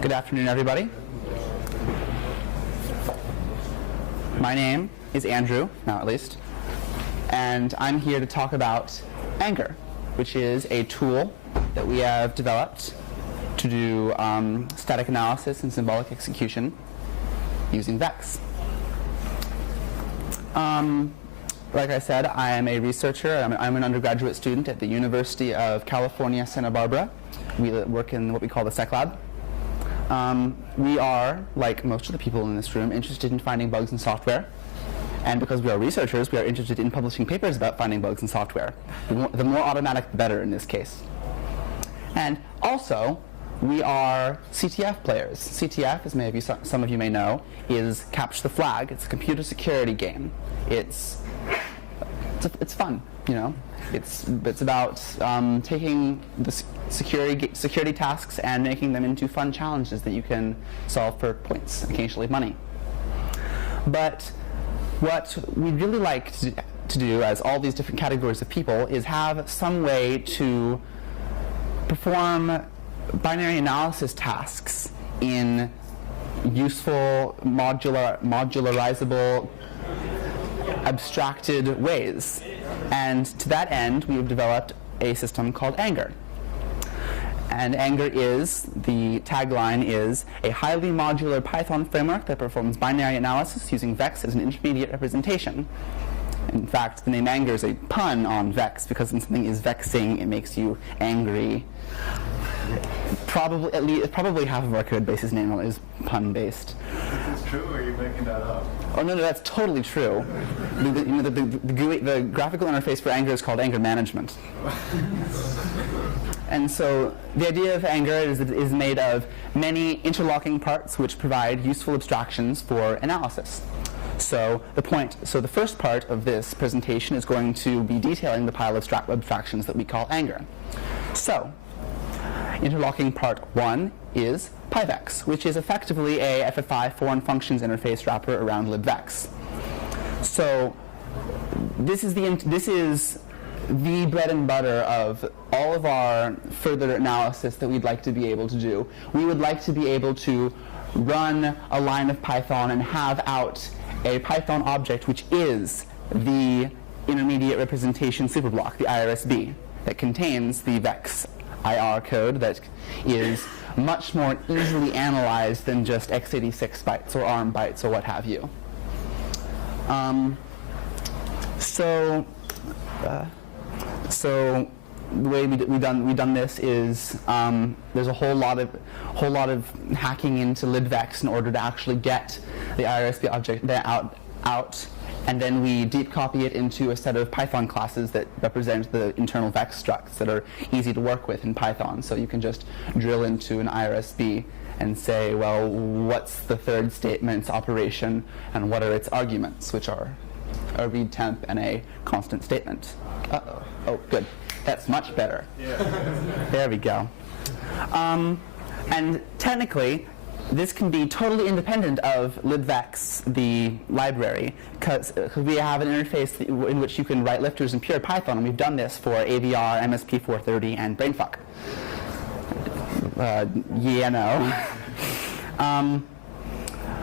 Good afternoon, everybody. My name is Andrew, now at least, and I'm here to talk about angr, which is a tool that we have developed to do static analysis and symbolic execution using VEX. Like I said, I am a researcher. I'm an undergraduate student at the University of California, Santa Barbara. We work in what we call the Sec Lab. We are, like most of the people in this room, interested in finding bugs in software. And because we are researchers, we are interested in publishing papers about finding bugs in software. The more automatic, the better in this case. And also, we are CTF players. CTF, as some of you may know, is Capture the Flag. It's a computer security game. It's fun, you know. It's about taking the security tasks and making them into fun challenges that you can solve for points, occasionally money. But what we'd really like to do, as all these different categories of people, is have some way to perform binary analysis tasks in useful, modularizable, abstracted ways. And to that end, we have developed a system called angr. And angr is, the tagline is, a highly modular Python framework that performs binary analysis using VEX as an intermediate representation. In fact, the name angr is a pun on VEX, because when something is vexing, it makes you angry. Probably half of our code base is name is pun-based. Is this true, or are you making that up? Oh, no, that's totally true. The graphical interface for angr is called angr management. And so the idea of angr is that it is made of many interlocking parts which provide useful abstractions for analysis. So the first part of this presentation is going to be detailing the pile of abstractions that we call angr. So, interlocking part 1 is PyVex, which is effectively a FFI foreign functions interface wrapper around libvex. So this is the bread and butter of all of our further analysis that we'd like to be able to do. We would like to be able to run a line of Python and have out a Python object which is the intermediate representation superblock, the IRSB, that contains the VEX IR code that is much more easily analyzed than just x86 bytes or ARM bytes or what have you. So the way we've done this is there's a whole lot of hacking into libvex in order to actually get the IRSB object out, and then we deep copy it into a set of Python classes that represent the internal VEX structs that are easy to work with in Python. So you can just drill into an IRSB and say, well, what's the third statement's operation and what are its arguments, which are a read temp and a constant statement. Uh-oh. Oh, good. That's much better. Yeah. There we go. And technically, this can be totally independent of libvex, the library, because we have an interface in which you can write lifters in pure Python, and we've done this for AVR, MSP430, and brainfuck.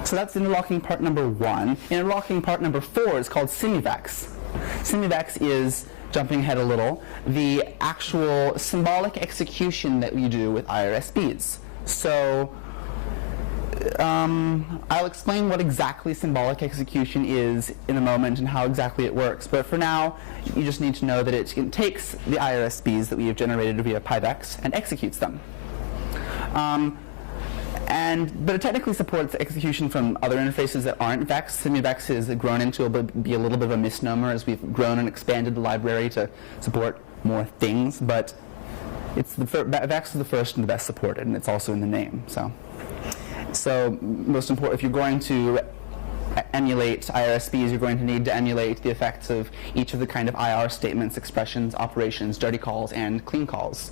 So that's interlocking part number 1. Interlocking part number 4 is called simivex. Simivex is, jumping ahead a little, the actual symbolic execution that we do with IRSBs. So I'll explain what exactly symbolic execution is in a moment and how exactly it works. But for now, you just need to know that it takes the IRSBs that we have generated via PyVex and executes them. But it technically supports execution from other interfaces that aren't VEX. Simivex has grown into be a little bit of a misnomer as we've grown and expanded the library to support more things. But VEX is the first and the best supported, and it's also in the name. So most important, if you're going to emulate IRSBs, you're going to need to emulate the effects of each of the kind of IR statements, expressions, operations, dirty calls, and clean calls.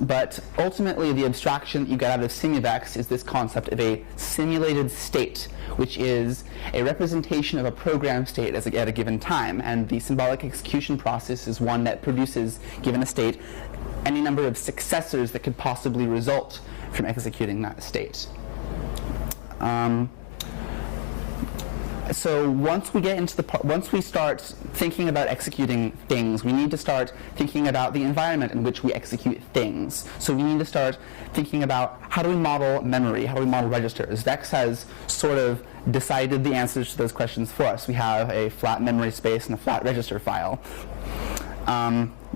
But ultimately, the abstraction that you get out of SimuVex is this concept of a simulated state, which is a representation of a program state at a given time. And the symbolic execution process is one that produces, given a state, any number of successors that could possibly result from executing that state. So once we start thinking about executing things, we need to start thinking about the environment in which we execute things. So we need to start thinking about how do we model memory, how do we model registers. Vex has sort of decided the answers to those questions for us. We have a flat memory space and a flat register file.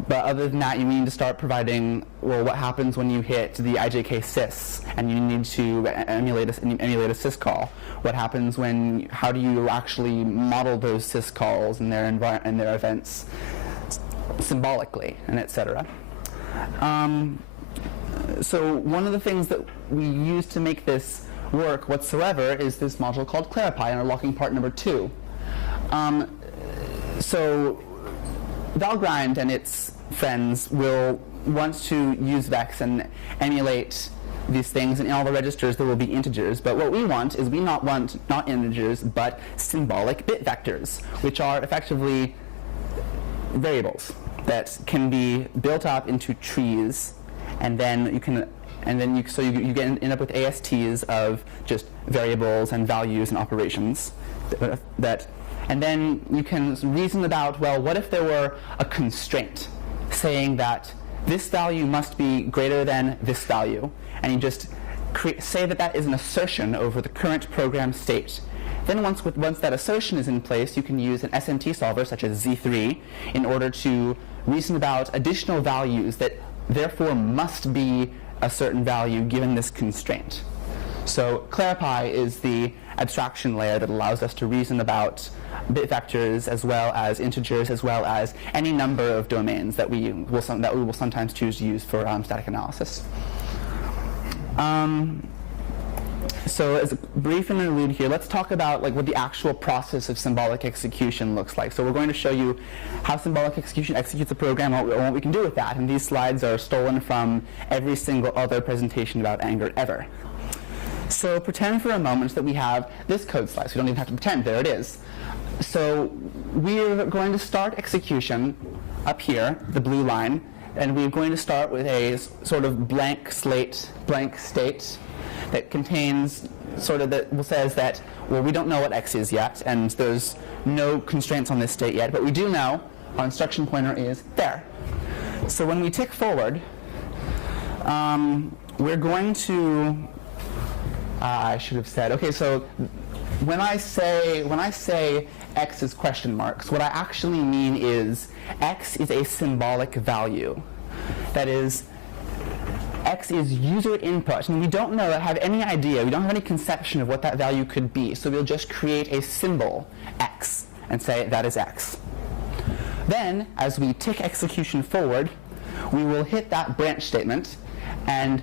But other than that, you need to start providing, well, what happens when you hit the IJK sys and you need to emulate a sys call? What happens when, how do you actually model those sys calls and their events symbolically, and etc. So one of the things that we use to make this work whatsoever is this module called Clarify in our locking part number 2. So Valgrind and its friends will want to use Vex and emulate these things, and in all the registers there will be integers. But what we want is we want not integers, but symbolic bit vectors, which are effectively variables that can be built up into trees, and then you end up with ASTs of just variables and values and operations and then you can reason about, well, what if there were a constraint saying that this value must be greater than this value? And you just say that that is an assertion over the current program state. Then once that assertion is in place, you can use an SMT solver such as Z3 in order to reason about additional values that therefore must be a certain value given this constraint. So Clarify is the abstraction layer that allows us to reason about bit vectors as well as integers as well as any number of domains that we will sometimes choose to use for static analysis. So as a brief interlude here, let's talk about what the actual process of symbolic execution looks like. So we're going to show you how symbolic execution executes a program and what we can do with that. And these slides are stolen from every single other presentation about angr ever. So pretend for a moment that we have this code slice. We don't even have to pretend, there it is. So we're going to start execution up here, the blue line, and we're going to start with a sort of blank state that contains says that, well, we don't know what x is yet, and there's no constraints on this state yet, but we do know our instruction pointer is there. So when we tick forward, we're going to, I should have said, okay, so when I say x is question marks, what I actually mean is x is a symbolic value. That is, x is user input, and we don't have any idea, we don't have any conception of what that value could be, so we'll just create a symbol, x, and say that is x. Then, as we tick execution forward, we will hit that branch statement, and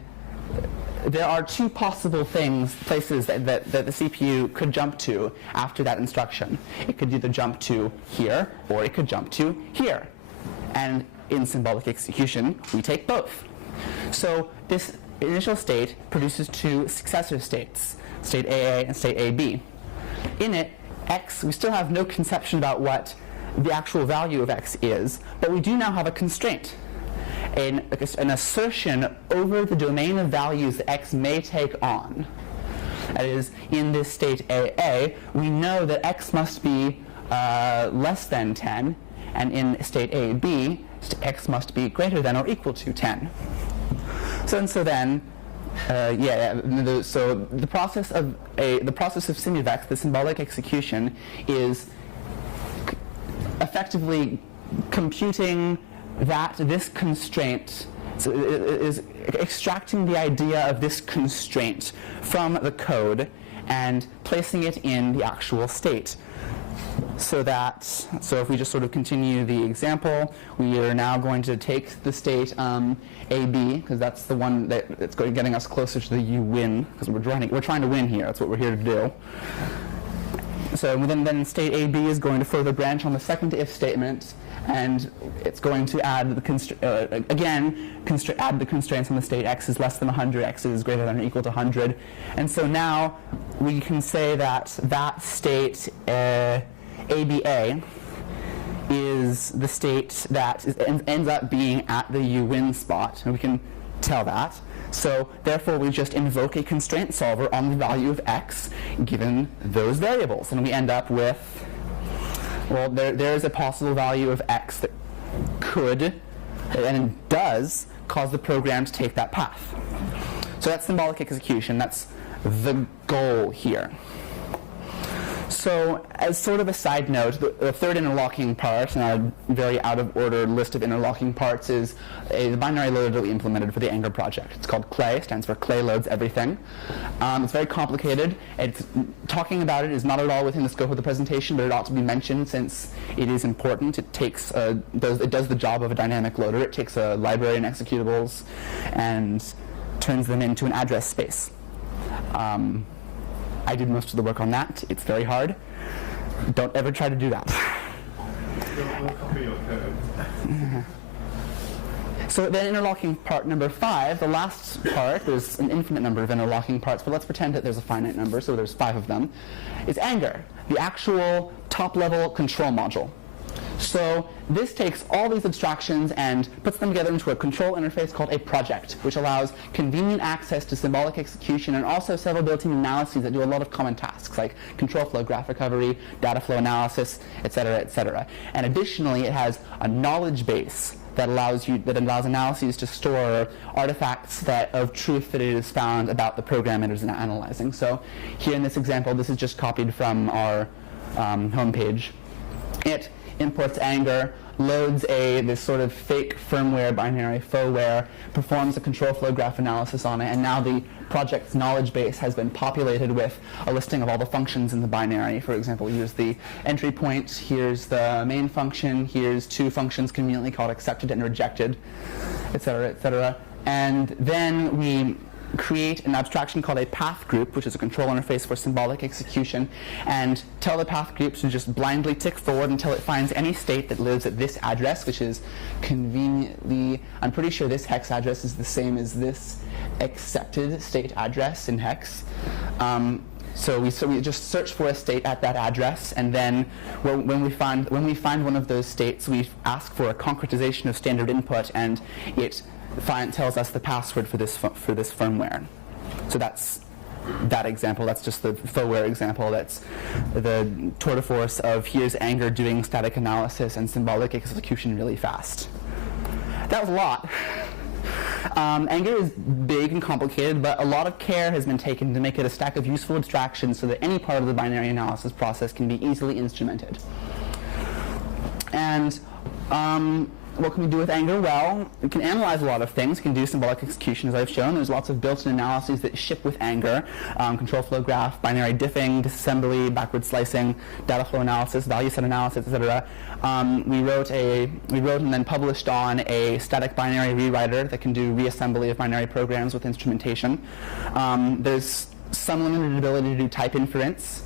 there are two possible places that the CPU could jump to after that instruction. It could either jump to here, or it could jump to here. And in symbolic execution, we take both. So this initial state produces two successor states, state AA and state AB. In it, x, we still have no conception about what the actual value of x is, but we do now have a constraint. An assertion over the domain of values that x may take on. That is, in this state AA, we know that x must be less than 10, and in state AB, x must be greater than or equal to 10. So the process of SimuVex, the symbolic execution, is effectively computing this constraint, is extracting the idea of this constraint from the code and placing it in the actual state. So if we just sort of continue the example, we are now going to take the state AB, because that's the one that's getting us closer to the you win, because we're trying to win here. That's what we're here to do. So then state AB is going to further branch on the second if statement and it's going to add add the constraints on the state x is less than 100, x is greater than or equal to 100. And so now we can say that that state ABA is the state that ends up being at the u-win spot, and we can tell that. So therefore we just invoke a constraint solver on the value of x given those variables, and we end up with, well, there's a possible value of x that could, and does, cause the program to take that path. So that's symbolic execution. That's the goal here. So as sort of a side note, the third interlocking part, and a very out-of-order list of interlocking parts, is the binary loader that we implemented for the Angr project. It's called CLAY, stands for Clay Loads Everything. It's very complicated. Talking about it is not at all within the scope of the presentation, but it ought to be mentioned since it is important. It takes it does the job of a dynamic loader. It takes a library and executables and turns them into an address space. I did most of the work on that. It's very hard. Don't ever try to do that. We'll copy your code. So then interlocking part number 5, the last part, there's an infinite number of interlocking parts, but let's pretend that there's a finite number, so there's 5 of them, is angr, the actual top-level control module. So this takes all these abstractions and puts them together into a control interface called a project, which allows convenient access to symbolic execution and also several built-in analyses that do a lot of common tasks like control flow graph recovery, data flow analysis, etc., etc. And additionally, it has a knowledge base that allows analyses to store artifacts of truth that it has found about the program it is analyzing. So here in this example, this is just copied from our homepage. It imports angr, loads this sort of fake firmware binary fauxware, performs a control flow graph analysis on it, and now the project's knowledge base has been populated with a listing of all the functions in the binary. For example, here's the entry point, here's the main function, here's 2 functions conveniently called accepted and rejected, etc., etc. And then we create an abstraction called a path group, which is a control interface for symbolic execution, and tell the path group to just blindly tick forward until it finds any state that lives at this address, which is conveniently, I'm pretty sure this hex address is the same as this accepted state address in hex. So we just search for a state at that address, and then when we find one of those states, we ask for a concretization of standard input, and it tells us the password for this firmware. So that's that example. That's just the fauxware example. That's the tour de force of here's angr doing static analysis and symbolic execution really fast. That was a lot. Angr is big and complicated, but a lot of care has been taken to make it a stack of useful abstractions so that any part of the binary analysis process can be easily instrumented. And what can we do with angr? Well, we can analyze a lot of things. We can do symbolic execution, as I've shown. There's lots of built-in analyses that ship with angr. Control flow graph, binary diffing, disassembly, backward slicing, data flow analysis, value set analysis, etc. We wrote and then published on a static binary rewriter that can do reassembly of binary programs with instrumentation. There's some limited ability to do type inference.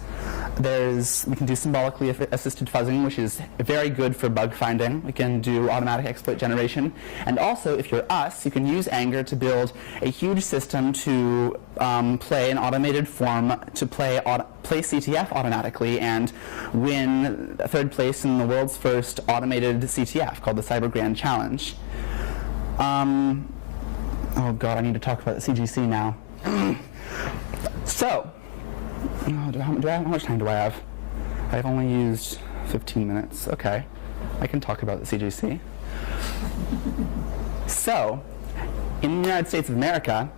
We can do symbolically assisted fuzzing, which is very good for bug finding. We can do automatic exploit generation. And also, if you're us, you can use angr to build a huge system to play an automated form to play CTF automatically and win 3rd place in the world's first automated CTF called the Cyber Grand Challenge. Oh god, I need to talk about the CGC now. So, how much time do I have? I've only used 15 minutes. Okay, I can talk about the CGC. So, in the United States of America,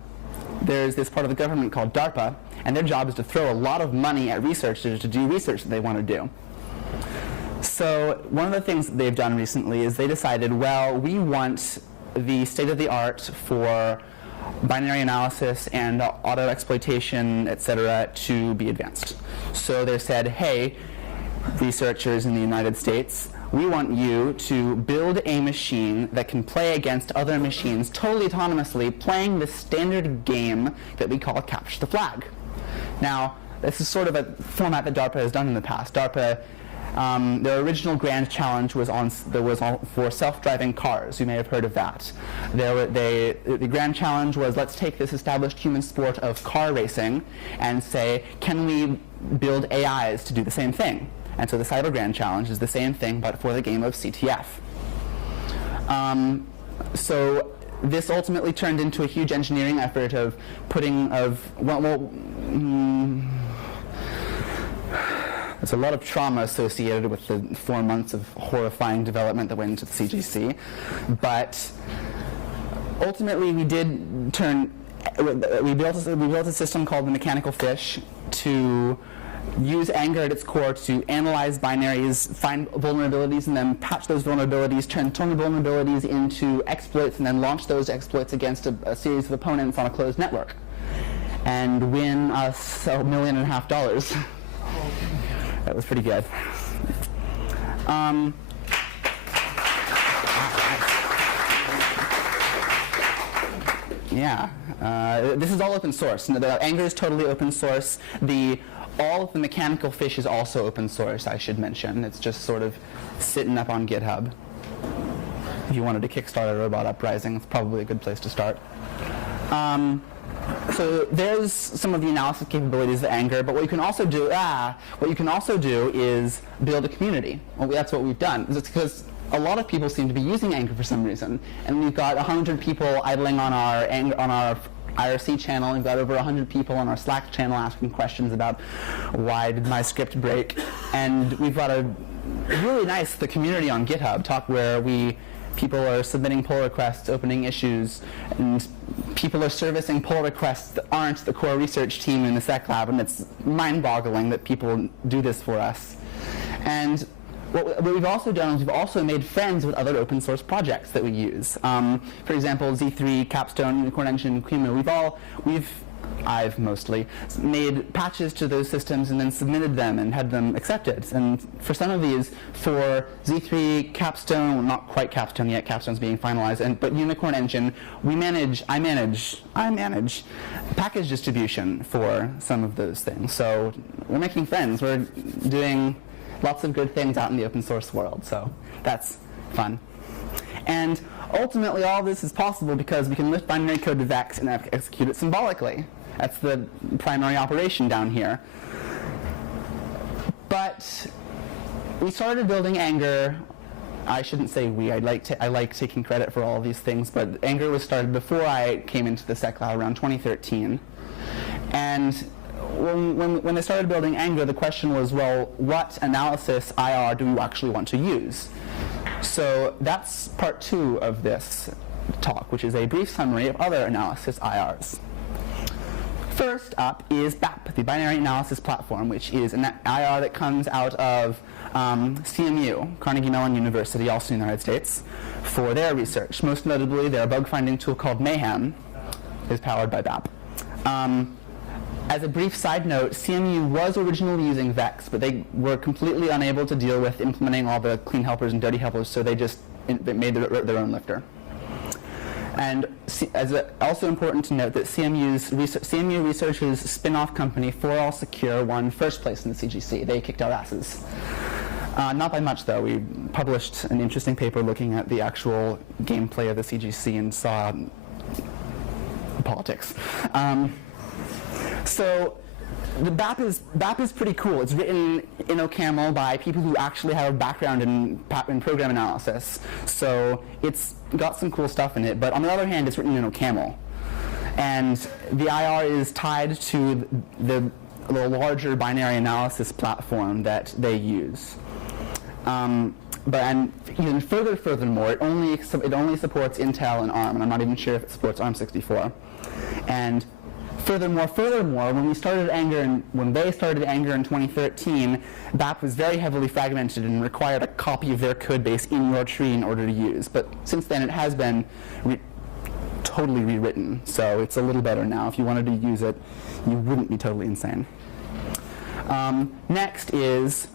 there's this part of the government called DARPA, and their job is to throw a lot of money at researchers to do research that they want to do. So one of the things that they've done recently is they decided, well, we want the state-of-the-art for binary analysis and auto-exploitation, etc., to be advanced. So they said, hey, researchers in the United States, we want you to build a machine that can play against other machines totally autonomously, playing the standard game that we call capture the flag. Now, this is sort of a format that DARPA has done in the past. DARPA Their original grand challenge was for self-driving cars. You may have heard of that. The grand challenge was, let's take this established human sport of car racing and say, can we build AIs to do the same thing? And so the Cyber Grand Challenge is the same thing, but for the game of CTF. So this ultimately turned into a huge engineering effort of there's a lot of trauma associated with the 4 months of horrifying development that went into the CGC, but ultimately we built a system called the Mechanical Fish to use Angr at its core to analyze binaries, find vulnerabilities, and then patch those vulnerabilities, turn vulnerabilities into exploits, and then launch those exploits against a series of opponents on a closed network, and win us $1.5 million. That was pretty good. This is all open source. The Angr is totally open source. All of the Mechanical Fish is also open source, I should mention. It's just sort of sitting up on GitHub. If you wanted to kickstart a robot uprising, it's probably a good place to start. So there's some of the analysis capabilities of Angr, but what you can also do is build a community. Well, that's what we've done. It's because a lot of people seem to be using Angr for some reason, and we've got 100 people idling on our IRC channel. We've got over 100 people on our Slack channel asking questions about why did my script break, and we've got a really nice community on GitHub talk where people are submitting pull requests, opening issues, and people are servicing pull requests that aren't the core research team in the Sec Lab, and it's mind-boggling that people do this for us. And what we've also done is we've also made friends with other open source projects that we use. For example, Z3, Capstone, Unicorn Engine, Qemu. I've mostly made patches to those systems and then submitted them and had them accepted. And for some of these, for Z3, Capstone, well, not quite Capstone yet, Capstone's being finalized, but Unicorn Engine, I manage package distribution for some of those things. So we're making friends. We're doing lots of good things out in the open source world, so that's fun. And ultimately, all this is possible because we can lift binary code to VEX and execute it symbolically. That's the primary operation down here. But we started building Angr. I shouldn't say we. I like taking credit for all of these things, but Angr was started before I came into the Sec Lab around 2013. And when they started building Angr, the question was, well, what analysis IR do we actually want to use? So that's part 2 of this talk, which is a brief summary of other analysis IRs. First up is BAP, the Binary Analysis Platform, which is an IR that comes out of CMU, Carnegie Mellon University, also in the United States, for their research. Most notably, their bug-finding tool called Mayhem is powered by BAP. As a brief side note, CMU was originally using VEX, but they were completely unable to deal with implementing all the clean helpers and dirty helpers, so they just made their own lifter. And also important to note that CMU Research's spin-off company, For All Secure, won first place in the CGC. They kicked our asses. Not by much, though. We published an interesting paper looking at the actual gameplay of the CGC and saw politics. So the BAP is pretty cool. It's written in OCaml by people who actually have a background in program analysis. So it's got some cool stuff in it. But on the other hand, it's written in OCaml. And the IR is tied to the larger binary analysis platform that they use. And even furthermore, it only supports Intel and ARM, and I'm not even sure if it supports ARM64. And Furthermore, when they started Angr in 2013, BAP was very heavily fragmented and required a copy of their code base in your tree in order to use. But since then, it has been totally rewritten, so it's a little better now. If you wanted to use it, you wouldn't be totally insane. Next is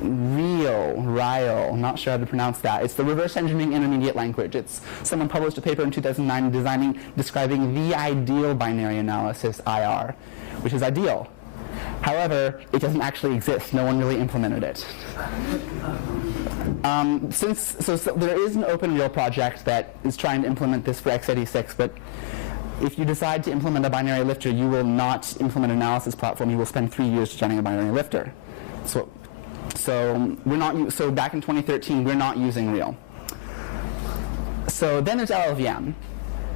RIO, not sure how to pronounce that. It's the Reverse Engineering Intermediate Language. Someone published a paper in 2009 describing the ideal binary analysis IR, which is ideal. However, it doesn't actually exist. No one really implemented it. So there is an open real project that is trying to implement this for x86, but if you decide to implement a binary lifter, you will not implement an analysis platform. You will spend 3 years designing a binary lifter. So back in 2013, we're not using real. So then there's LLVM.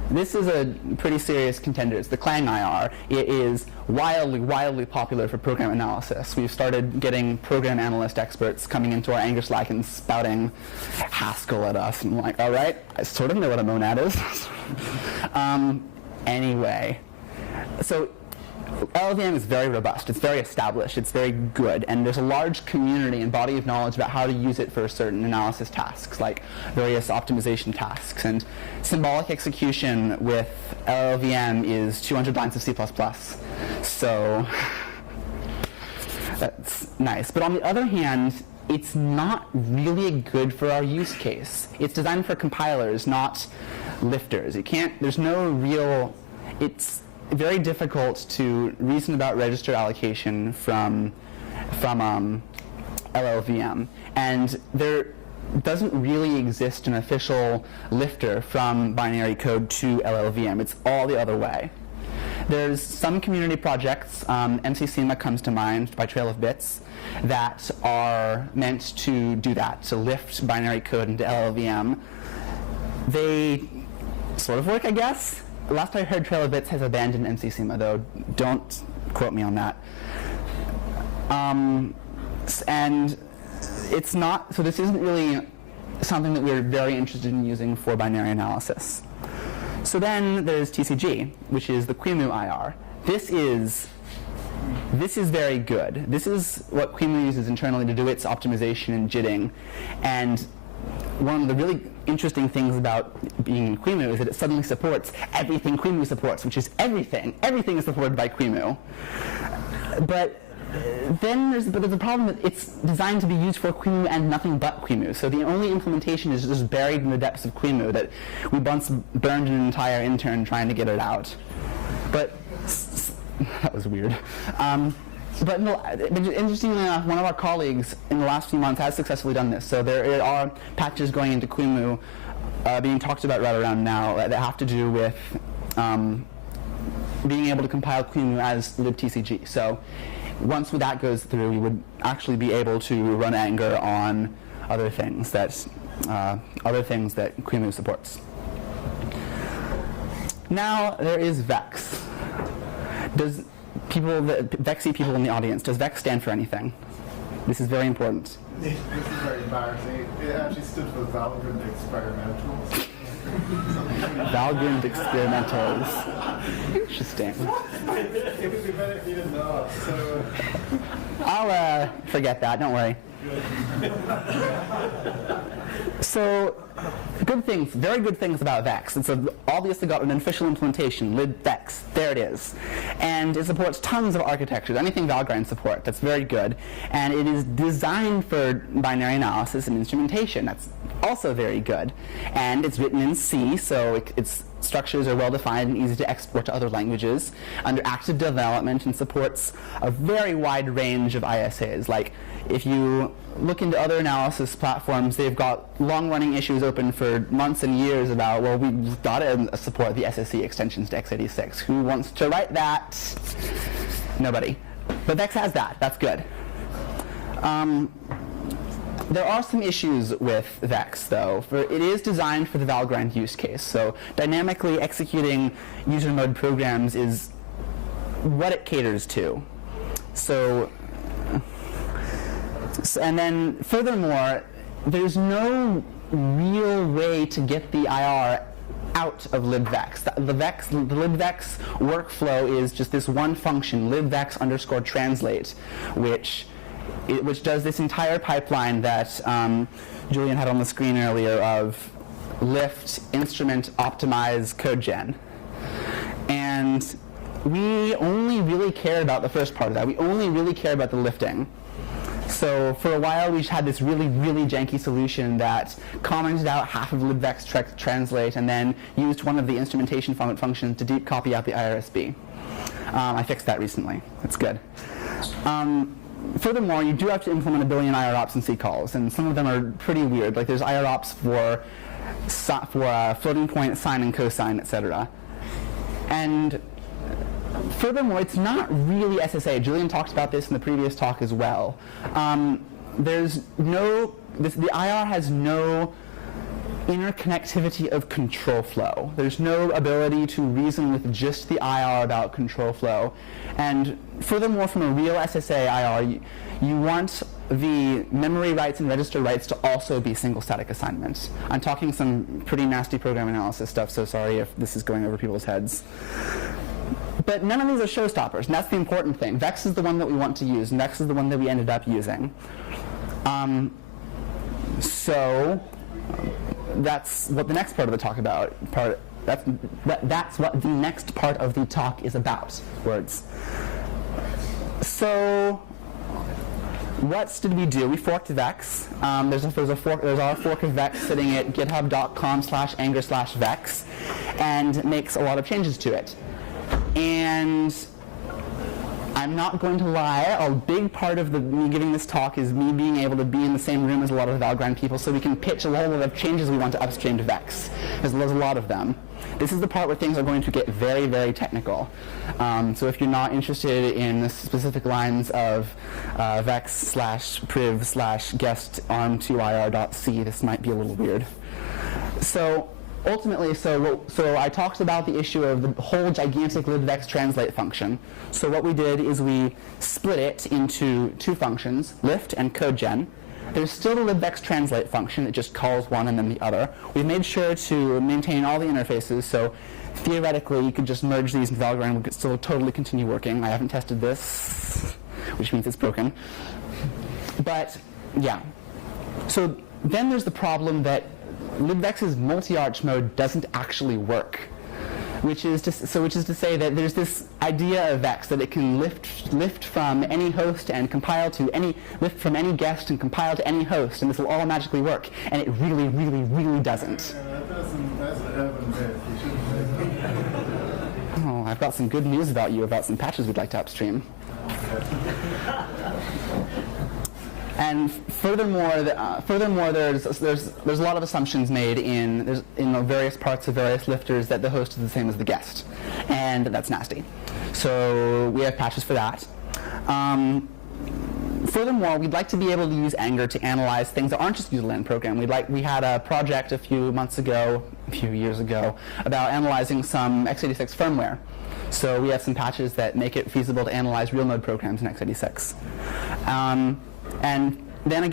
This is a pretty serious contender. It's the Clang IR. It is wildly popular for program analysis. We've started getting program analyst experts coming into our angr Slack and spouting Haskell at us. And I'm like, all right, I sort of know what a monad is. Anyway, so LLVM is very robust. It's very established. It's very good. And there's a large community and body of knowledge about how to use it for certain analysis tasks, like various optimization tasks. And symbolic execution with LLVM is 200 lines of C++. So that's nice. But on the other hand, it's not really good for our use case. It's designed for compilers, not lifters. It's very difficult to reason about register allocation from LLVM, and there doesn't really exist an official lifter from binary code to LLVM. It's all the other way. There's some community projects, MCSEMA comes to mind by Trail of Bits, that are meant to do that, to lift binary code into LLVM. They sort of work, I guess. Last I heard, Trail of Bits has abandoned MCSEMA, though don't quote me on that. And it's not, so this isn't really something that we're very interested in using for binary analysis. So then there's TCG, which is the QEMU IR. This is very good. This is what QEMU uses internally to do its optimization and JITting. And one of the really interesting things about being in QEMU is that it suddenly supports everything QEMU supports, which is everything. Everything is supported by QEMU. But then there's a problem that it's designed to be used for QEMU and nothing but QEMU. So the only implementation is just buried in the depths of QEMU that we once burned an entire intern trying to get it out. But that was weird. But interestingly enough, one of our colleagues in the last few months has successfully done this. So there are patches going into QEMU being talked about right around now that have to do with being able to compile QEMU as libtcg. So once that goes through, we would actually be able to run angr on other things that QEMU supports. Now there is VEX. Vexy people in the audience, does VEX stand for anything? This is very important. This is very embarrassing. It actually stood for Valgrind Experimentals. Valgrind Experimentals. Interesting. It would be better if you didn't know. So I'll forget that, don't worry. So, good things, very good things about VEX. It's obviously got an official implementation, libvex, there it is. And it supports tons of architectures, anything Valgrind support, that's very good. And it is designed for binary analysis and instrumentation, that's also very good. And it's written in C, so its structures are well defined and easy to export to other languages, under active development, and supports a very wide range of ISAs. Like, if you look into other analysis platforms, they've got long-running issues open for months and years about, well, we've got to support the SSE extensions to x86. Who wants to write that? Nobody. But VEX has that. That's good. There are some issues with VEX, though. It is designed for the Valgrind use case. So dynamically executing user mode programs is what it caters to. And then, furthermore, there's no real way to get the IR out of libvex. The libvex workflow is just this one function, libvex_translate, which does this entire pipeline that Julian had on the screen earlier of lift, instrument, optimize, code gen. And we only really care about the first part of that. We only really care about the lifting. So for a while, we had this really, really janky solution that commented out half of libvex translate and then used one of the instrumentation functions to deep copy out the IRSB. I fixed that recently. That's good. Furthermore, you do have to implement a billion IR-ops and C-calls, and some of them are pretty weird. Like there's IR-ops for floating point, sine and cosine, etc. And furthermore, it's not really SSA. Julian talked about this in the previous talk as well. The IR has no interconnectivity of control flow. There's no ability to reason with just the IR about control flow. And furthermore, from a real SSA IR, you want the memory writes and register writes to also be single static assignments. I'm talking some pretty nasty program analysis stuff, so sorry if this is going over people's heads. But none of these are showstoppers, and that's the important thing. VEX is the one that we want to use, and VEX is the one that we ended up using. So that's what the next part of the talk about. That's what the next part of the talk is about. Words. So what did we do? We forked VEX. There's our fork of VEX sitting at github.com/angr/VEX, and makes a lot of changes to it. And I'm not going to lie, a big part of me giving this talk is me being able to be in the same room as a lot of the Valgrind people so we can pitch a whole lot of changes we want to upstream to VEX. There's a lot of them. This is the part where things are going to get very, very technical. So if you're not interested in the specific lines of vex/priv/guest arm2ir.c, this might be a little weird. So ultimately, so I talked about the issue of the whole gigantic libvex translate function. So what we did is we split it into two functions, lift and codegen. There's still the libvex translate function. It just calls one and then the other. We've made sure to maintain all the interfaces, so theoretically you could just merge these in Valgrind and we could still totally continue working. I haven't tested this, which means it's broken. But yeah. So then there's the problem that libvex's multi-arch mode doesn't actually work, which is to say that there's this idea of VEX that it can lift from any host and compile to lift from any guest and compile to any host, and this will all magically work, and it really, really, really doesn't. That's an urban myth. You shouldn't say that. Oh, I've got some good news about you about some patches we'd like to upstream. And furthermore, there's a lot of assumptions made in various parts of various lifters that the host is the same as the guest, and that's nasty. So we have patches for that. Furthermore, we'd like to be able to use angr to analyze things that aren't just userland program. We had a project a few years ago, about analyzing some x86 firmware. So we have some patches that make it feasible to analyze real mode programs in x86. And then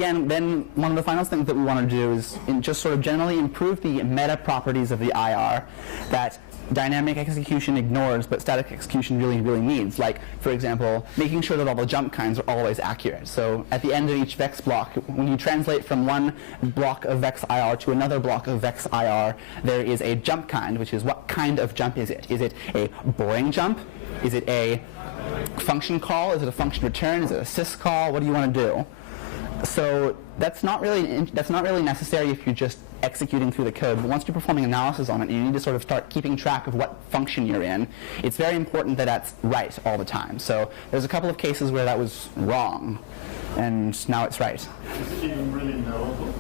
one of the final things that we want to do is just sort of generally improve the meta properties of the IR that dynamic execution ignores, but static execution really, really needs. Like, for example, making sure that all the jump kinds are always accurate. So at the end of each VEX block, when you translate from one block of VEX IR to another block of VEX IR, there is a jump kind, which is what kind of jump is it? Is it a boring jump? Is it a function call? Is it a function return? Is it a sys call? What do you want to do? So that's not really necessary if you're just executing through the code. But once you're performing analysis on it, you need to sort of start keeping track of what function you're in. It's very important that that's right all the time. So there's a couple of cases where that was wrong, and now it's right. Is it even really knowable?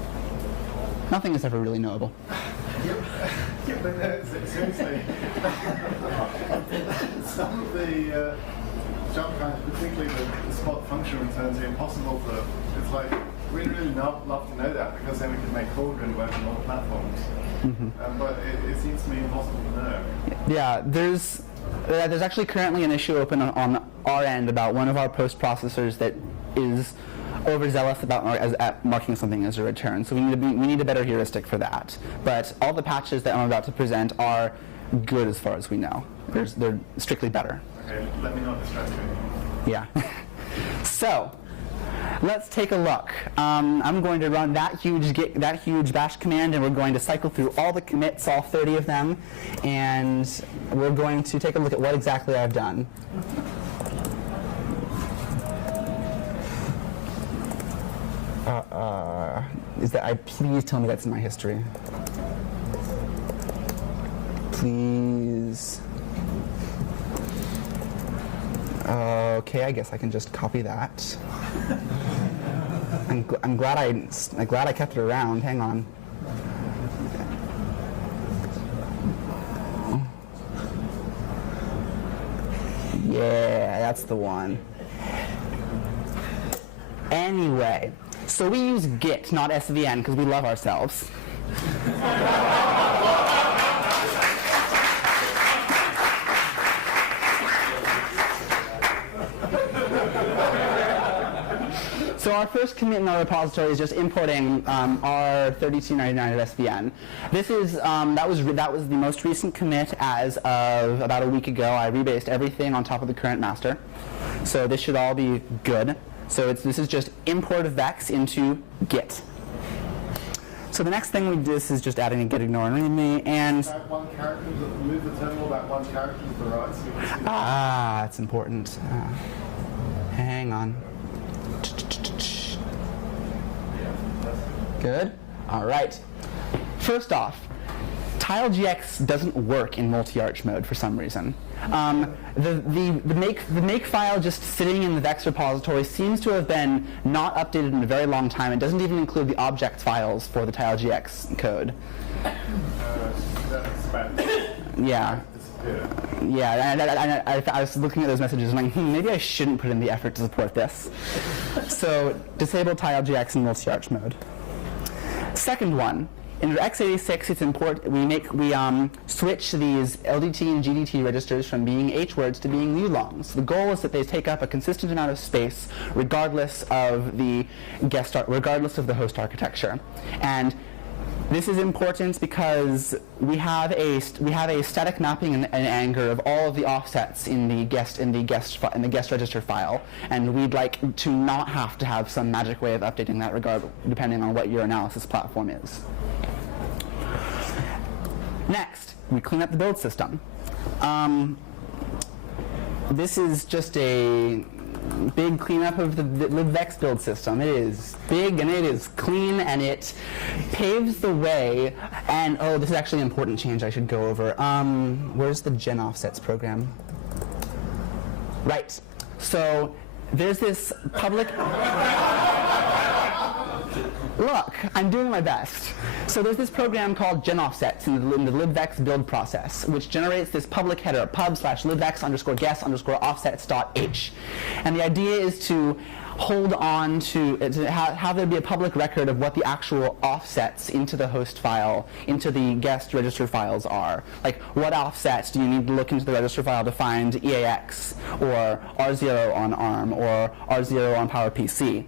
Nothing is ever really knowable. Yeah, but seriously, some of the jump kinds, particularly the spot function returns, are impossible for. It's like we'd really love to know that, because then we could make Cauldron work on all platforms. Mm-hmm. But it seems to me impossible to know. Yeah, there's actually currently an issue open on our end about one of our post processors that is overzealous about marking something as a return. So we need a better heuristic for that. But all the patches that I'm about to present are good as far as we know. They're strictly better. Okay, let me not distract you. Yeah. So let's take a look. I'm going to run that huge bash command, and we're going to cycle through all the commits, all 30 of them, and we're going to take a look at what exactly I've done. Please tell me that's in my history. Please. Okay, I guess I can just copy that. I'm glad I kept it around. Hang on. Yeah, that's the one. Anyway, so we use Git, not SVN, because we love ourselves. So our first commit in our repository is just importing R3299 at SVN. This is that was the most recent commit as of about a week ago. I rebased everything on top of the current master, so this should all be good. So this is just import of vex into Git. So the next thing we do is just adding a git ignore and readme and That one character, move the terminal that one character to the right. So you can see that's important. Hang on. Good. All right. First off, TileGX doesn't work in multi-arch mode for some reason. The make file just sitting in the Vex repository seems to have been not updated in a very long time. It doesn't even include the object files for the TileGX code. Yeah. Yeah, I was looking at those messages and like, maybe I shouldn't put in the effort to support this. So disable TileGX in multi-arch mode. Second one, in x86 it's important we switch these LDT and GDT registers from being H words to being ulongs. The goal is that they take up a consistent amount of space regardless of the host architecture. And this is important because we have a static mapping in angr of all of the offsets in the guest register file, and we'd like to not have to have some magic way of updating that depending on what your analysis platform is. Next, we clean up the build system. This is just a big cleanup of the libvex build system. It is big and it is clean and it paves the way. And oh, this is actually an important change I should go over. Where's the gen offsets program? Right. So there's this public. Look, I'm doing my best. So there's this program called gen offsets in the libvex build process, which generates this public header pub/libvex_guess_offsets.h. And the idea is to hold on to have there be a public record of what the actual offsets into the host file, into the guest register files are. Like, what offsets do you need to look into the register file to find EAX, or R0 on ARM, or R0 on PowerPC?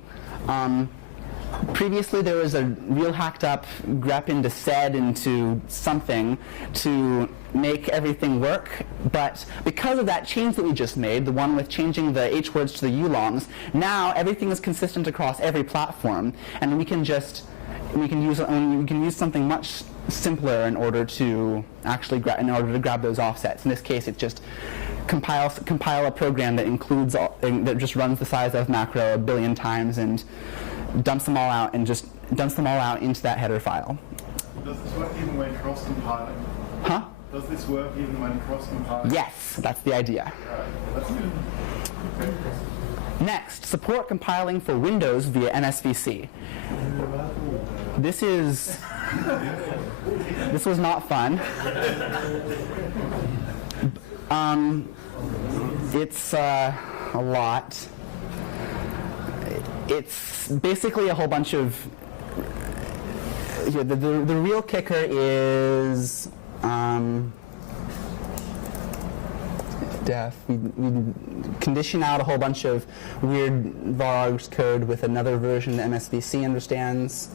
Previously, there was a real hacked up grep into sed into something to make everything work, but because of that change that we just made, the one with changing the H words to the ulongs, now everything is consistent across every platform, and we can use something much simpler in order to actually grab those offsets. In this case, it just compile a program that includes that just runs the size of macro a billion times and dumps them all out into that header file. Does this work even when cross-compiling? Huh? Does this work even when cross-compiling? Yes, that's the idea. That's good. Next, support compiling for Windows via NSVC. This was not fun. It's a lot. It's basically a whole bunch of. The real kicker is def. We condition out a whole bunch of weird vargs code with another version that MSVC understands.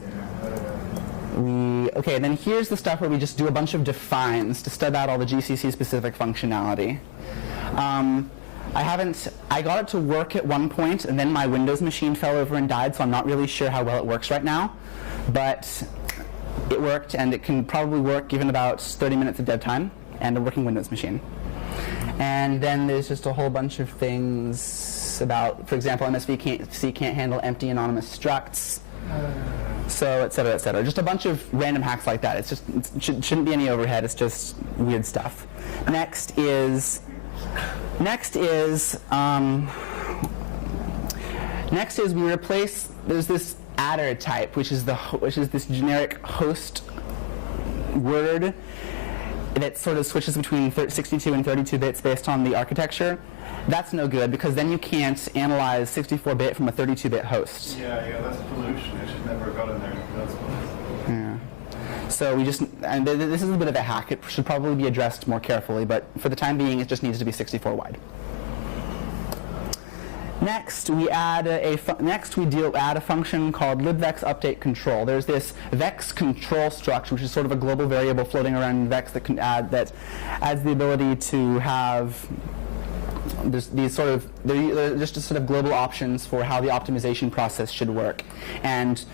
Okay, then here's the stuff where we just do a bunch of defines to stub out all the GCC specific functionality. I got it to work at one point, and then my Windows machine fell over and died, so I'm not really sure how well it works right now. But it worked, and it can probably work given about 30 minutes of dev time and a working Windows machine. And then there's just a whole bunch of things about, for example, MSVC can't handle empty anonymous structs, so et cetera, et cetera. Just a bunch of random hacks like that. It shouldn't be any overhead. It's just weird stuff. Next is Next is we replace. There's this adder type, which is this generic host word that sort of switches between 62 and 32 bits based on the architecture. That's no good because then you can't analyze 64-bit from a 32-bit host. Yeah, that's pollution. It should never have got in there in the first place. Yeah. So we just, and this is a bit of a hack. It should probably be addressed more carefully, but for the time being, it just needs to be 64 wide. Next, we add a function called libvex update control. There's this vex control struct, which is sort of a global variable floating around vex that adds the ability to have there's just sort of global options for how the optimization process should work, and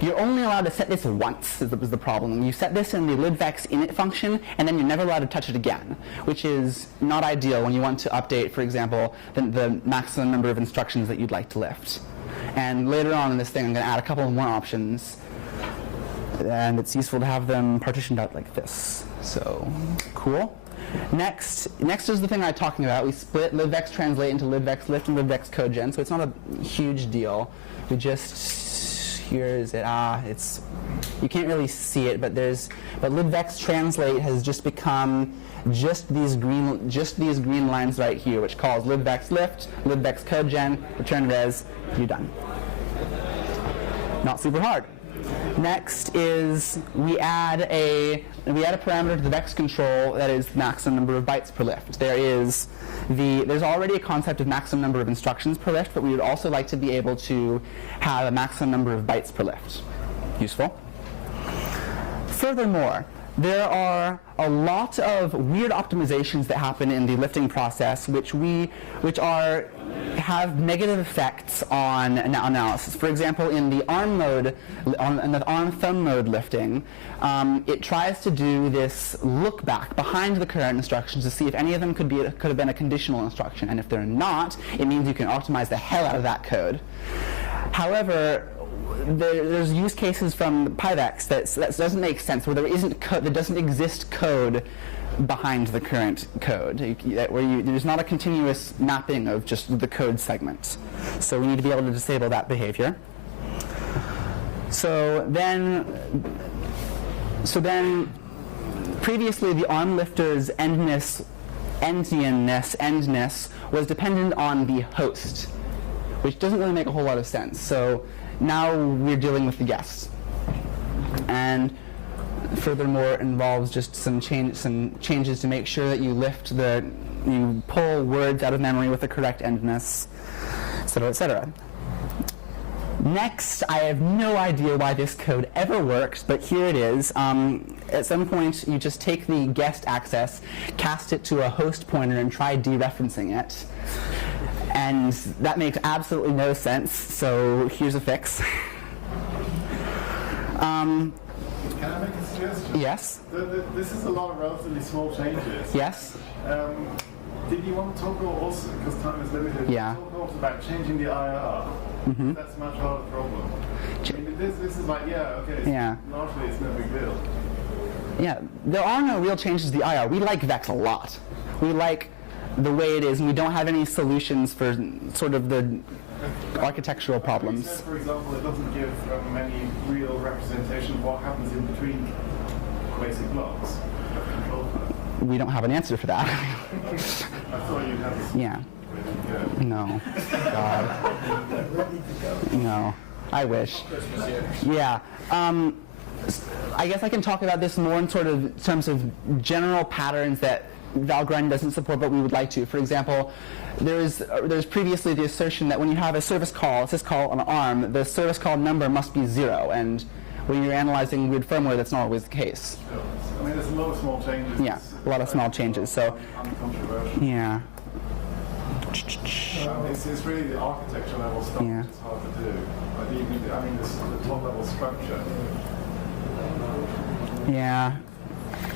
you're only allowed to set this once, is the problem. You set this in the libvex init function, and then you're never allowed to touch it again, which is not ideal when you want to update, for example, the maximum number of instructions that you'd like to lift. And later on in this thing, I'm going to add a couple more options, and it's useful to have them partitioned out like this. So, cool. Next is the thing I'm talking about. We split libvex translate into libvex lift and libvex codegen, so it's not a huge deal. We just, here is it, you can't really see it, but libvex translate has just become just these green lines right here, which calls libvex lift, libvex codegen, return res, you're done. Not super hard. Next is we add a parameter to the vex control that is maximum number of bytes per lift. There's already a concept of maximum number of instructions per lift, but we would also like to be able to have a maximum number of bytes per lift. Useful. Furthermore, there are a lot of weird optimizations that happen in the lifting process, which have negative effects on analysis. For example, in the ARM mode, in the ARM thumb mode lifting, it tries to do this look back behind the current instructions to see if any of them could have been a conditional instruction, and if they're not, it means you can optimize the hell out of that code. However, there's use cases from PyVex that doesn't make sense, where there doesn't exist code behind the current code, there's not a continuous mapping of just the code segments. So we need to be able to disable that behavior. So then previously the ARM lifter's endness was dependent on the host, which doesn't really make a whole lot of sense. So now we're dealing with the guests, and furthermore involves just some changes to make sure that you you pull words out of memory with the correct endness, etc., etc. Next, I have no idea why this code ever works, but here it is. At some point, you just take the guest access, cast it to a host pointer, and try dereferencing it. And that makes absolutely no sense, so here's a fix. Can I make a suggestion? Yes. This is a lot of relatively small changes. Yes. Did you want to talk also, because time is limited, yeah. talk also about changing the IR? Mm-hmm. That's a much harder problem. I mean, this is like, largely it's no big deal. Yeah, there are no real changes to the IR. We like Vex a lot. We like the way it is, and we don't have any solutions for sort of the architectural problems. Said, for example, it doesn't give any real representation of what happens in between basic blocks of control flow. We don't have an answer for that. I thought you'd have this. Yeah. No. God. No. I wish. Yeah. I guess I can talk about this more in terms of general patterns that Valgrind doesn't support, but we would like to. For example, there's previously the assertion that when you have a service call, a syscall on ARM, the service call number must be 0, and when you're analyzing weird firmware, that's not always the case. I mean, there's a lot of small changes. Yeah, a lot of small changes. So, uncontroversial. Yeah. It's really the architecture level stuff which is hard to do. I mean, the top level structure. Yeah.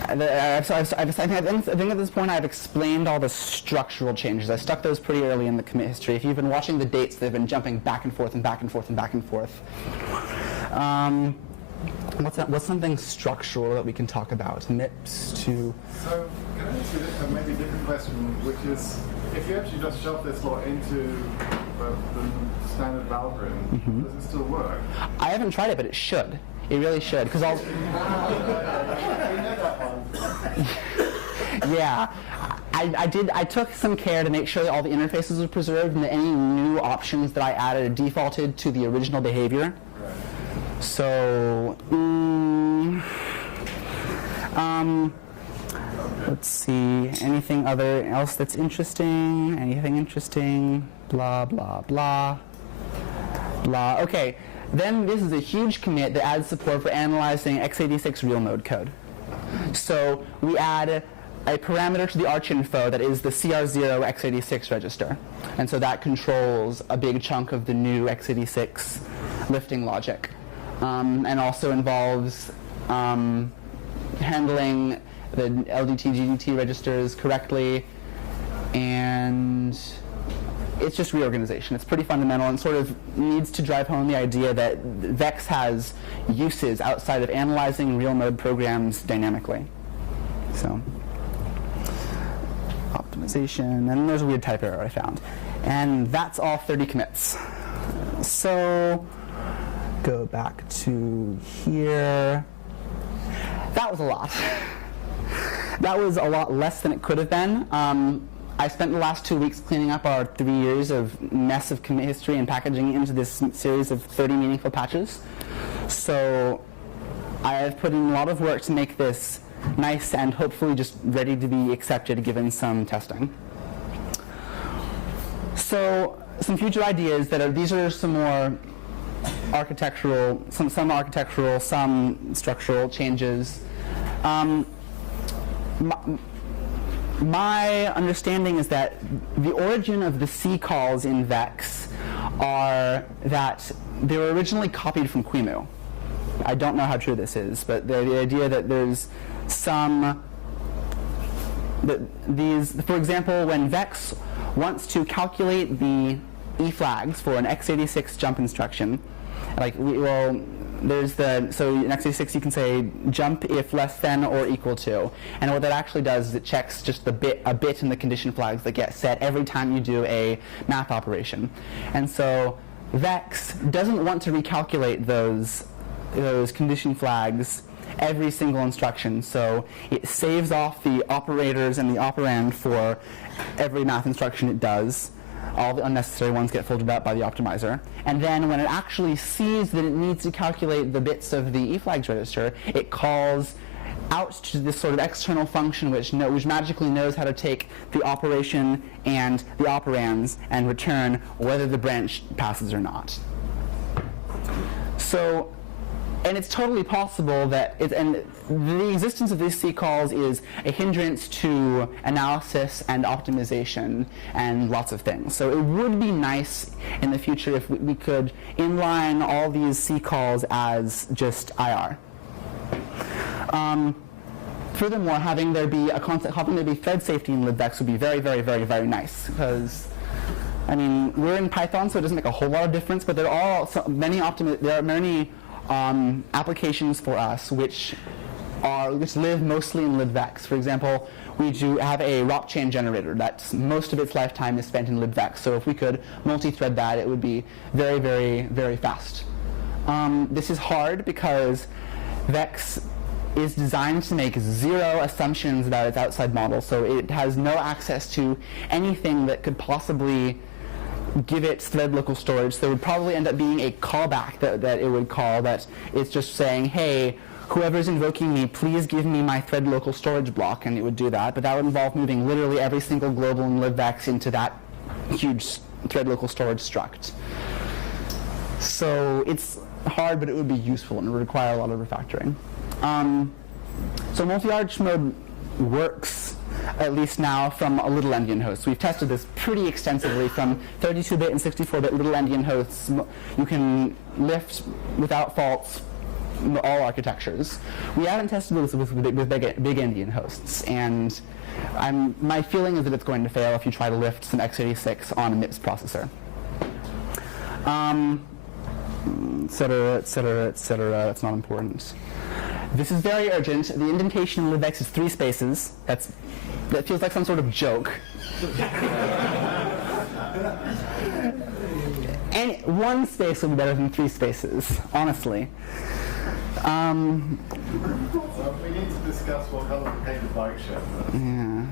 I think at this point I've explained all the structural changes. I stuck those pretty early in the commit history. If you've been watching the dates, they've been jumping back and forth and back and forth and back and forth. So What's something structural that we can talk about? MIPS to... So, can I question, which is, if you actually just shove this law into the standard algorithm, does it still work? I haven't tried it, but it should. It really should, because I'll... Yeah, I took some care to make sure that all the interfaces were preserved and that any new options that I added defaulted to the original behavior. Right. So, let's see, anything else that's interesting? Anything interesting? Blah, blah, blah. Blah. Okay, then this is a huge commit that adds support for analyzing x86 real mode code. So we add a parameter to the archinfo that is the CR0 x86 register. And so that controls a big chunk of the new x86 lifting logic. And also involves handling the LDT, GDT registers correctly, and it's just reorganization. It's pretty fundamental and sort of needs to drive home the idea that VEX has uses outside of analyzing real mode programs dynamically. So, optimization, and there's a weird type error I found. And that's all 30 commits. So, go back to here. That was a lot. That was a lot less than it could have been. I spent the last 2 weeks cleaning up our 3 years of mess of commit history and packaging it into this series of 30 meaningful patches. So I have put in a lot of work to make this nice and hopefully just ready to be accepted given some testing. So some future ideas these are some more architectural, some architectural, some structural changes. My understanding is that the origin of the C calls in VEX are that they were originally copied from QEMU. I don't know how true this is, but the idea that there's some, for example, when VEX wants to calculate the E flags for an x86 jump instruction, like so in x86 you can say jump if less than or equal to, and what that actually does is it checks just a bit in the condition flags that get set every time you do a math operation. And so VEX doesn't want to recalculate those condition flags every single instruction, so it saves off the operators and the operand for every math instruction it does. All the unnecessary ones get filtered out by the optimizer. And then when it actually sees that it needs to calculate the bits of the eFlags register, it calls out to this sort of external function which magically knows how to take the operation and the operands and return whether the branch passes or not. So, and it's totally possible that and the existence of these C calls is a hindrance to analysis and optimization and lots of things. So it would be nice in the future if we could inline all these C calls as just IR. Furthermore, having there be thread safety in libvex would be very, very, very, very nice, because I mean, we're in Python, so it doesn't make a whole lot of difference, but there are many applications for us which live mostly in libvex. For example, we do have a ROP chain generator that's most of its lifetime is spent in libvex. So if we could multi-thread that, it would be very, very, very fast. This is hard because VEX is designed to make zero assumptions about its outside model. So it has no access to anything that could possibly give it thread local storage. So there would probably end up being a callback that it would call that it's just saying, hey, whoever's invoking me, please give me my thread local storage block, and it would do that. But that would involve moving literally every single global in libvex into that huge thread local storage struct. So it's hard, but it would be useful, and it would require a lot of refactoring. So multi-arch mode works, at least now, from a little endian host. We've tested this pretty extensively from 32-bit and 64-bit little endian hosts. You can lift without faults all architectures. We haven't tested this with big endian hosts, and my feeling is that it's going to fail if you try to lift some x86 on a MIPS processor. Et cetera, et cetera, et cetera. That's not important. This is very urgent. The indentation in libvex is 3 spaces. That's That feels like some sort of joke. And one space would be better than 3 spaces, honestly. So we need to discuss what color to paint the bike shed. Yeah.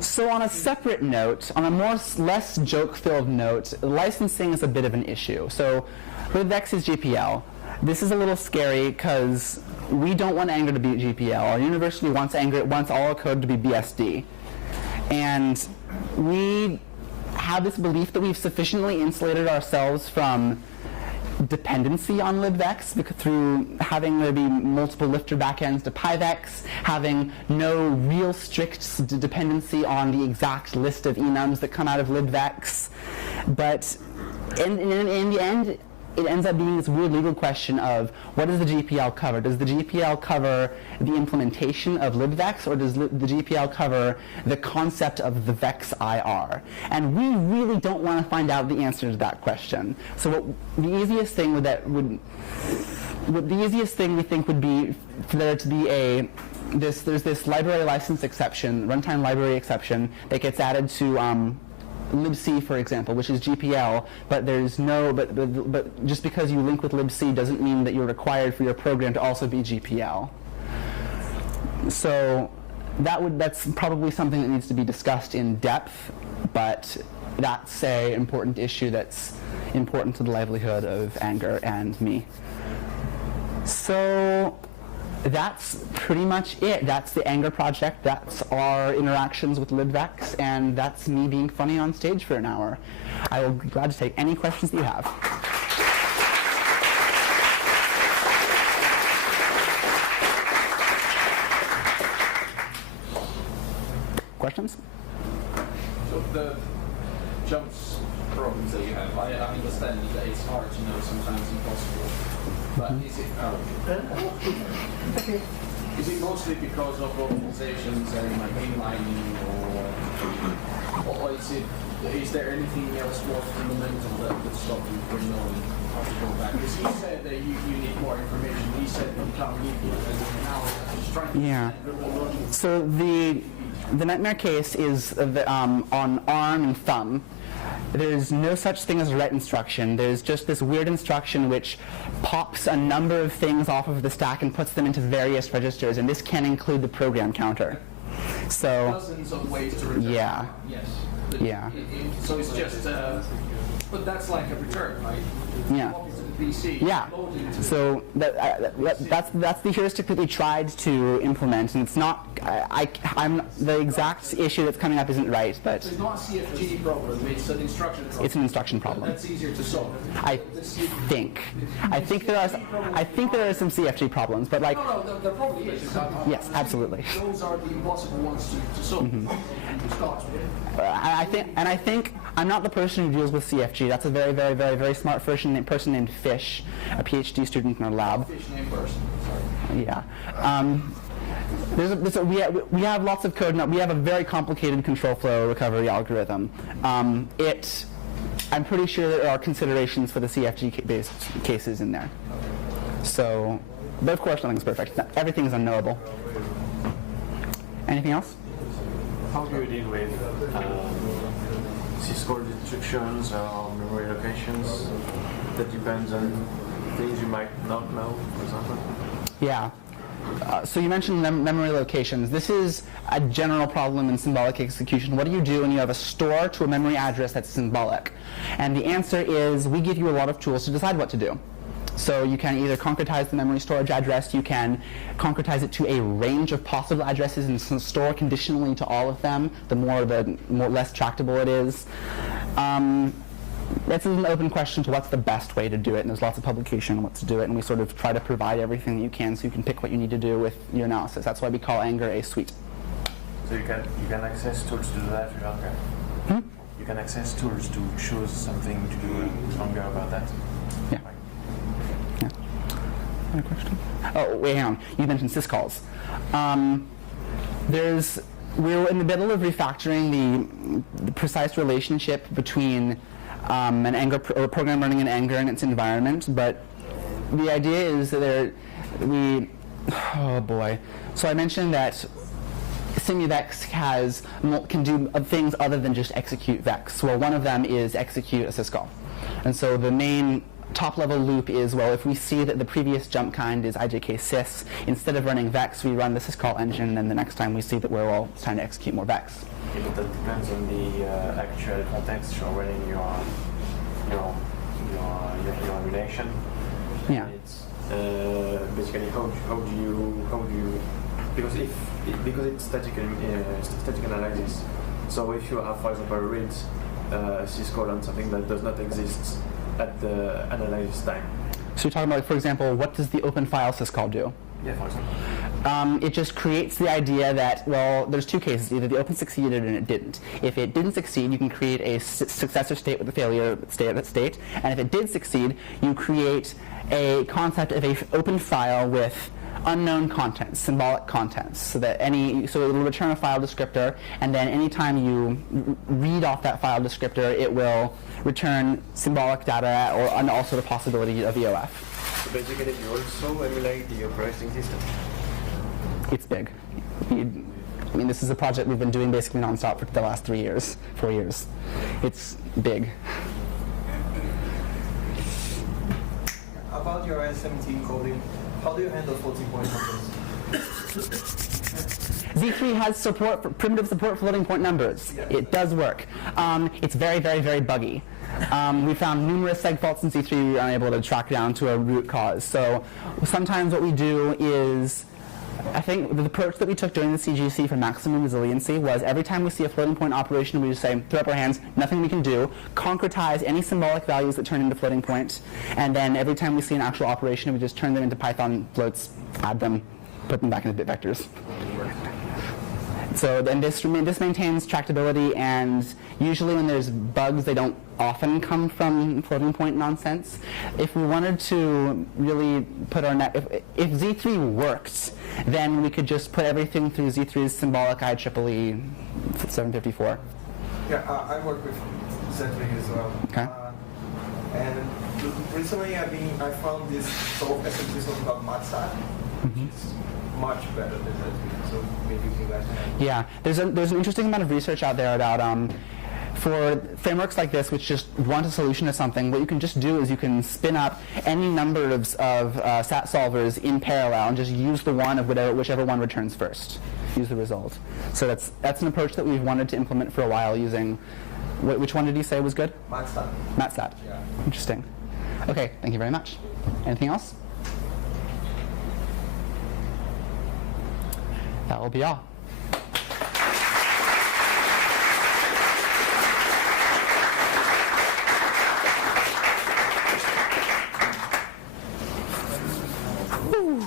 So on a separate note, on a less joke-filled note, licensing is a bit of an issue. So libvex is GPL. This is a little scary because we don't want Angr to be GPL. Our university wants wants all our code to be BSD. And we have this belief that we've sufficiently insulated ourselves from dependency on libvex through having there be multiple lifter backends to PyVex, having no real strict dependency on the exact list of enums that come out of libvex. But in the end, it ends up being this weird legal question of what does the GPL cover? Does the GPL cover the implementation of libvex, or does the GPL cover the concept of the vex IR? And we really don't want to find out the answer to that question. So the easiest thing we think would be for there to be there's this library license exception, runtime library exception that gets added to libc, for example, which is GPL, but there's no, but just because you link with libc doesn't mean that you're required for your program to also be GPL. So that's probably something that needs to be discussed in depth, but that's an important issue that's important to the livelihood of Angr and me. So that's pretty much it. That's the Angr project. That's our interactions with libvex, and that's me being funny on stage for an hour. I will be glad to take any questions that you have. Questions? So the jumps problems that you have, I understand that it's hard to know, sometimes impossible. But is it mostly because of optimizations and like inlining, or is there anything else more fundamental that would stop you from knowing how to go back? Because he said that you need more information. He said you can't need it, and now he's trying to So the nightmare case is on ARM and thumb. There's no such thing as a write instruction. There's just this weird instruction which pops a number of things off of the stack and puts them into various registers, and this can include the program counter. So dozens of ways to return. Yeah. Yes. Yeah. So it's just, but that's like a return, right? Yeah. PC, yeah. So that's the heuristic that we tried to implement, and it's not. I'm the exact issue that's coming up isn't right, but so it's not a CFG problem. It's an instruction problem. It's an instruction problem. That's easier to solve. I think there are some CFG problems, but like. No, there probably is. Yes, absolutely. Those are the impossible ones to solve. Mm-hmm. Start with. I think I'm not the person who deals with CFG. That's a very, very, very, very smart person named Fish, a PhD student in our lab. Fish named person. Sorry. Yeah. We have lots of code now. We have a very complicated control flow recovery algorithm. I'm pretty sure there are considerations for the CFG-based cases in there. So, but of course nothing's perfect. Everything is unknowable. Anything else? How do you deal with syscall restrictions or memory allocations that depends on things you might not know, for example? Yeah. So you mentioned memory locations. This is a general problem in symbolic execution. What do you do when you have a store to a memory address that's symbolic? And the answer is we give you a lot of tools to decide what to do. So you can either concretize the memory storage address, you can concretize it to a range of possible addresses and store conditionally to all of them, the less tractable it is. That's an open question to what's the best way to do it, and there's lots of publication on what to do it, and we sort of try to provide everything that you can so you can pick what you need to do with your analysis. That's why we call Angr a suite. So you can access tools to do that with Angr? You can access tools to choose something to do with Angr about that? Yeah. Yeah. Another question? Oh, wait, hang on. You mentioned syscalls. We're in the middle of refactoring the precise relationship between an Angr or a program running in Angr and its environment, but the idea is that oh boy. So I mentioned that SimuVex can do things other than just execute vex. Well, one of them is execute a syscall. And so the main top-level loop is, well, if we see that the previous jump kind is ijk sys, instead of running vex, we run the syscall engine, and then the next time we see that it's time to execute more vex. Yeah, but that depends on the actual context you're running your relation. Yeah. It's basically how do you because it's static analysis. So if you have, for example, read syscall on something that does not exist at the analysis time. So you're talking about, for example, what does the open file syscall do? Yeah, for example. It just creates the idea that, well, there's two cases. Either the open succeeded and it didn't. If it didn't succeed, you can create a successor state with the failure state. And if it did succeed, you create a concept of an open file with unknown contents, symbolic contents, so that it will return a file descriptor, and then anytime you read off that file descriptor, it will return symbolic data and also the possibility of EOF. So basically, you also emulate the operating system. It's big. This is a project we've been doing basically nonstop for the last 4 years. It's big. About your S17 coding, how do you handle floating point numbers? Z3 has primitive support for floating point numbers. It does work. It's very, very, very buggy. We found numerous seg faults in Z3 we were unable to track down to a root cause. So sometimes what we do is, I think the approach that we took during the CGC for maximum resiliency was every time we see a floating point operation, we just say, throw up our hands, nothing we can do, concretize any symbolic values that turn into floating point, and then every time we see an actual operation, we just turn them into Python floats, add them, put them back into bit vectors. So then this maintains tractability, and usually when there's bugs, they don't often come from floating point nonsense. If we wanted to really put if Z3 worked, then we could just put everything through Z3's symbolic IEEE 754. Yeah, I work with Z3 as well. Okay. And recently I found this sort of SMT something called MatSat, which is much better than Z3. So maybe you guys can. Yeah, there's an interesting amount of research out there about for frameworks like this, which just want a solution to something, what you can just do is you can spin up any number of SAT solvers in parallel and just use the one of whichever one returns first. Use the result. So that's an approach that we've wanted to implement for a while using, which one did you say was good? MatSat. MatSat. Yeah. Interesting. Okay, thank you very much. Anything else? That will be all. Whew.